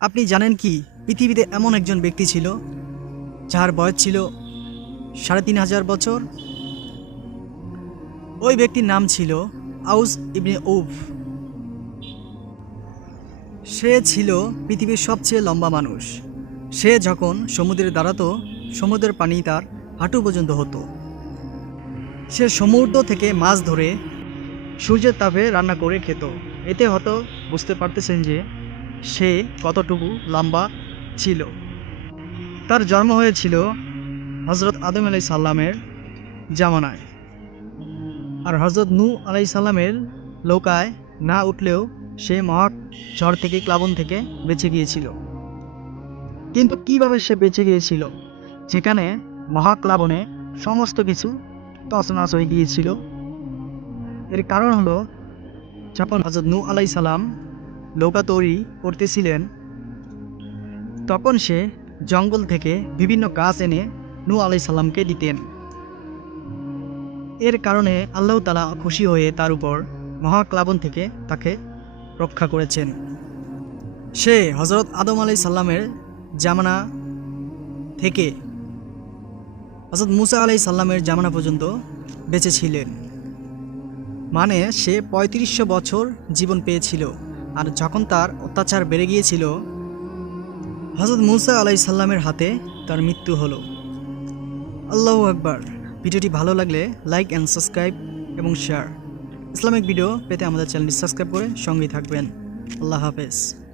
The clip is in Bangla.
আপনি জানেন কি পৃথিবীতে এমন একজন ব্যক্তি ছিল যার বয়স ছিল ৩,৫০০ বছর? ওই ব্যক্তির নাম ছিল আউস ইবনে উফ। সে ছিল পৃথিবীর সবচেয়ে লম্বা মানুষ। সে যখন সমুদ্রে দাঁড়াতো, সমুদ্রের পানি তার হাঁটু পর্যন্ত হতো। সে সমুদ্র থেকে মাছ ধরে সূর্যের তাপে রান্না করে খেত। এতে হয়তো বুঝতে পারতেছেন যে সে কতটুকু লম্বা ছিল। তার জন্ম হয়েছিল হজরত আদম আলাই সাল্লামের জামানায়, আর হজরত নূহ আলাই সাল্লামের নৌকায় না উঠলেও সে মহা ঝড় থেকে, প্লাবন থেকে বেঁচে গিয়েছিল। কিন্তু কিভাবে সে বেঁচে গিয়েছিল, যেখানে মহাপ্লাবনে সমস্ত কিছু তছনছ হয়ে গিয়েছিল? এর কারণ হলো, যখন হজরত নূহ আলাই সাল্লাম নৌকা তৈরি করতেছিলেন, তখন সে জঙ্গল থেকে বিভিন্ন গাছ এনে নূহ আলাই সাল্লামকে দিতেন। এর কারণে আল্লাহ তাআলা খুশি হয়ে তার উপর মহাপ্লাবন থেকে তাকে রক্ষা করেছেন। সে হজরত আদম আলাই সাল্লামের জামানা থেকে হজরত মুসা আলাই সাল্লামের জামানা পর্যন্ত বেঁচে ছিলেন। মানে সে ৩৫০০ বছর জীবন পেয়েছিল। আর যখন তার অত্যাচার বেড়ে গিয়েছিল, হজরত মুসা আলাই সাল্লামের হাতে তার মৃত্যু হলো। আল্লাহু আকবার। ভিডিওটি ভালো লাগলে লাইক অ্যান্ড সাবস্ক্রাইব এবং শেয়ার। ইসলামিক ভিডিও পেতে আমাদের চ্যানেলটি সাবস্ক্রাইব করে সঙ্গেই থাকবেন। আল্লাহ হাফেজ।